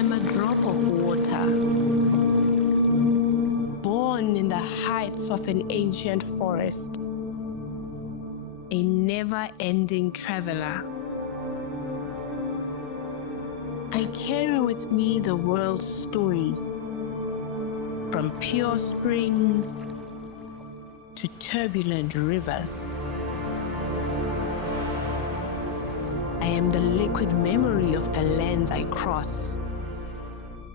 am a drop of water, born in the heights of an ancient forest, a never-ending traveler. I carry with me the world's stories, from pure springs to turbulent rivers. I am the liquid memory of the lands I cross.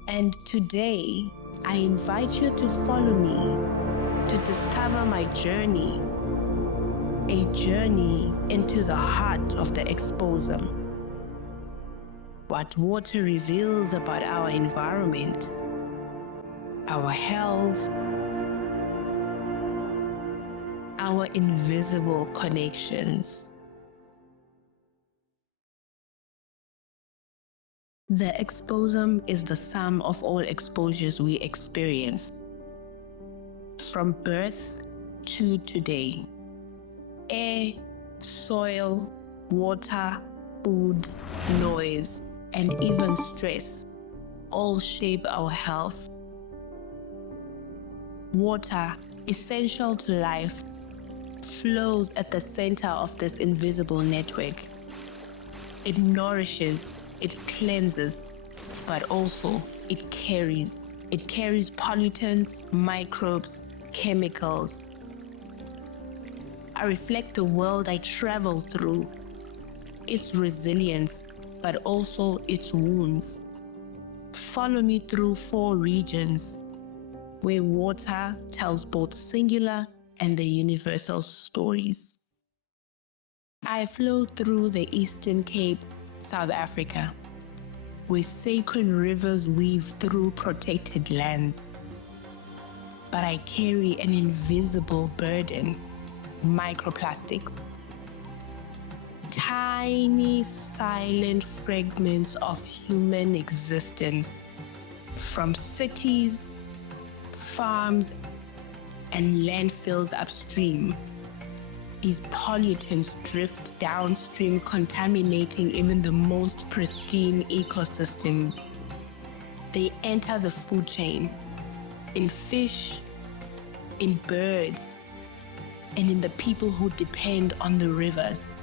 And today, I invite you to follow me to discover my journey, a journey into the heart of the Expos'UM. What water reveals about our environment, our health, our invisible connections. The Expos'UM is the sum of all exposures we experience, from birth to today. Air, soil, water, food, noise, and even stress all shape our health. Water, essential to life, flows at the center of this invisible network. It nourishes, it cleanses, but also it carries. It carries pollutants, microbes, chemicals. I reflect the world I travel through, its resilience, but also its wounds. Follow me through 4 regions where water tells both singular and the universal stories. I flow through the Eastern Cape, South Africa, where sacred rivers weave through protected lands. But I carry an invisible burden, microplastics. Tiny, silent fragments of human existence, from cities, farms, and landfills upstream. These pollutants drift downstream, contaminating even the most pristine ecosystems. They enter the food chain, in fish, in birds, and in the people who depend on the rivers.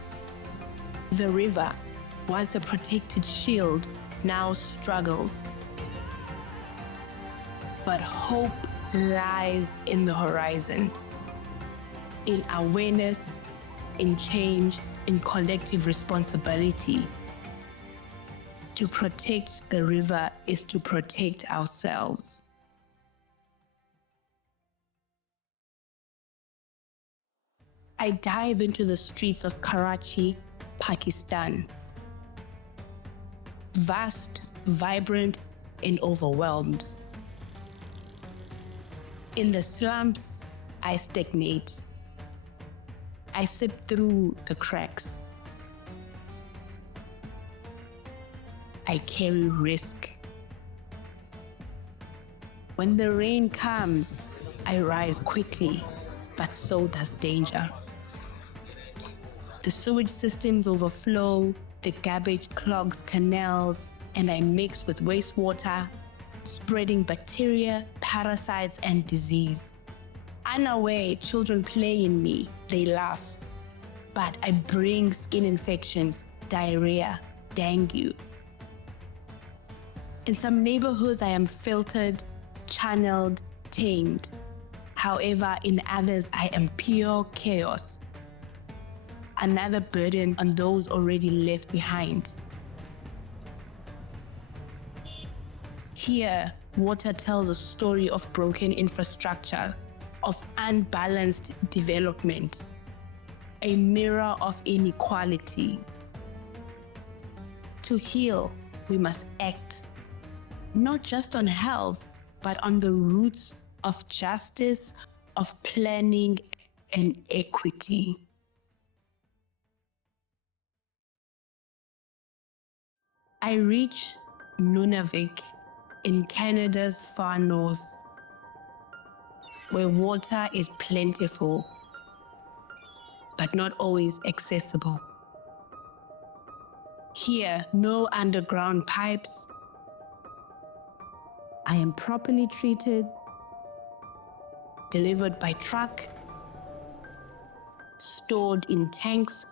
The river, once a protected shield, now struggles. But hope lies in the horizon, in awareness, in change, in collective responsibility. To protect the river is to protect ourselves. I dive into the streets of Karachi, Pakistan. Vast, vibrant, and overwhelmed. In the slums, I stagnate. I slip through the cracks. I carry risk. When the rain comes, I rise quickly, but so does danger. The sewage systems overflow, the garbage clogs canals, and I mix with wastewater, spreading bacteria, parasites, and disease. Unaware, children play in me, they laugh. But I bring skin infections, diarrhea, dengue. In some neighborhoods, I am filtered, channeled, tamed. However, in others, I am pure chaos. Another burden on those already left behind. Here, water tells a story of broken infrastructure, of unbalanced development, a mirror of inequality. To heal, we must act, not just on health, but on the roots of justice, of planning, and equity. I reach Nunavik in Canada's far north, where water is plentiful, but not always accessible. Here, no underground pipes, I am properly treated, delivered by truck, stored in tanks,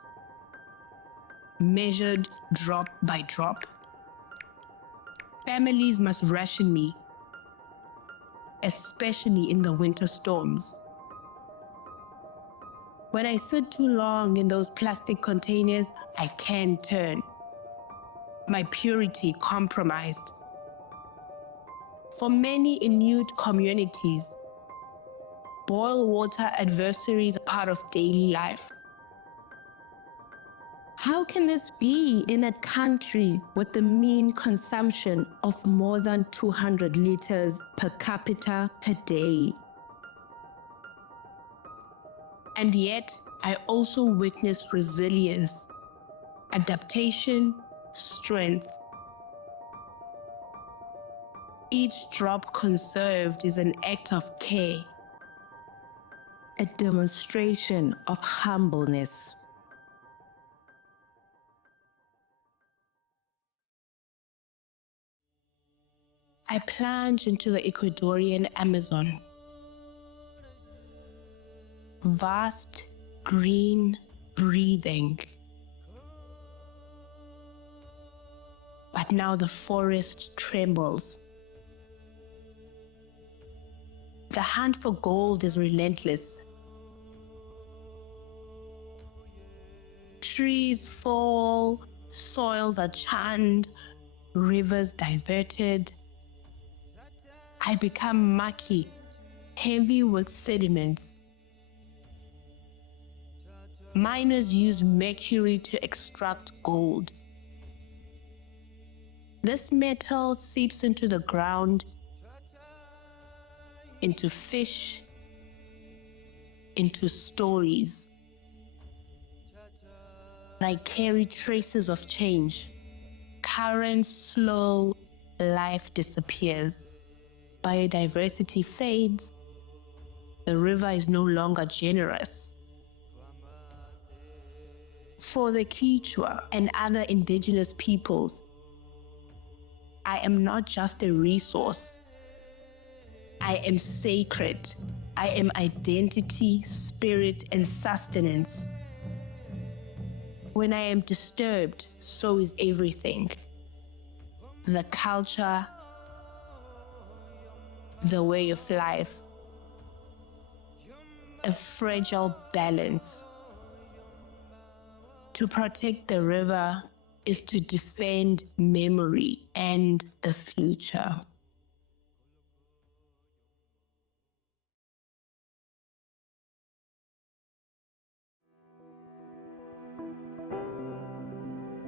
measured drop by drop. Families must ration me, especially in the winter storms. When I sit too long in those plastic containers, I can turn. My purity compromised. For many Inuit communities, boil water advisories are part of daily life. How can this be in a country with the mean consumption of more than 200 liters per capita per day? And yet, I also witnessed resilience, adaptation, strength. Each drop conserved is an act of care, a demonstration of humbleness. I plunge into the Ecuadorian Amazon. Vast, green, breathing. But now the forest trembles. The hunt for gold is relentless. Trees fall, soils are churned, rivers diverted. I become mucky, heavy with sediments. Miners use mercury to extract gold. This metal seeps into the ground, into fish, into stories. I carry traces of change. Currents slow, life disappears. Biodiversity fades. The river is no longer generous. For the Quechua and other indigenous peoples, I am not just a resource. I am sacred. I am identity, spirit, and sustenance. When I am disturbed, so is everything. The culture, the way of life, a fragile balance. To protect the river is to defend memory and the future.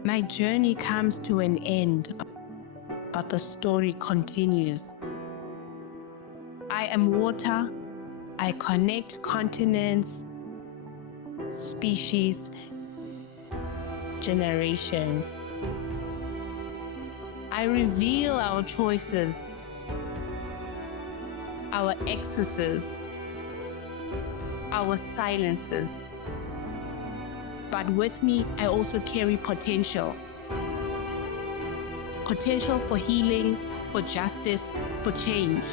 My journey comes to an end, but the story continues. I am water. I connect continents, species, generations. I reveal our choices, our excesses, our silences. But with me, I also carry potential. Potential for healing, for justice, for change.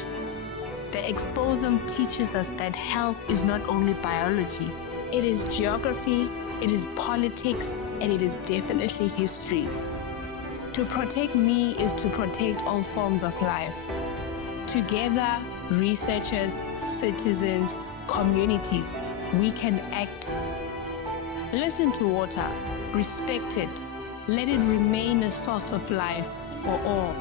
The Expos'UM teaches us that health is not only biology. It is geography, it is politics, and it is definitely history. To protect me is to protect all forms of life. Together, researchers, citizens, communities, we can act. Listen to water, respect it, let it remain a source of life for all.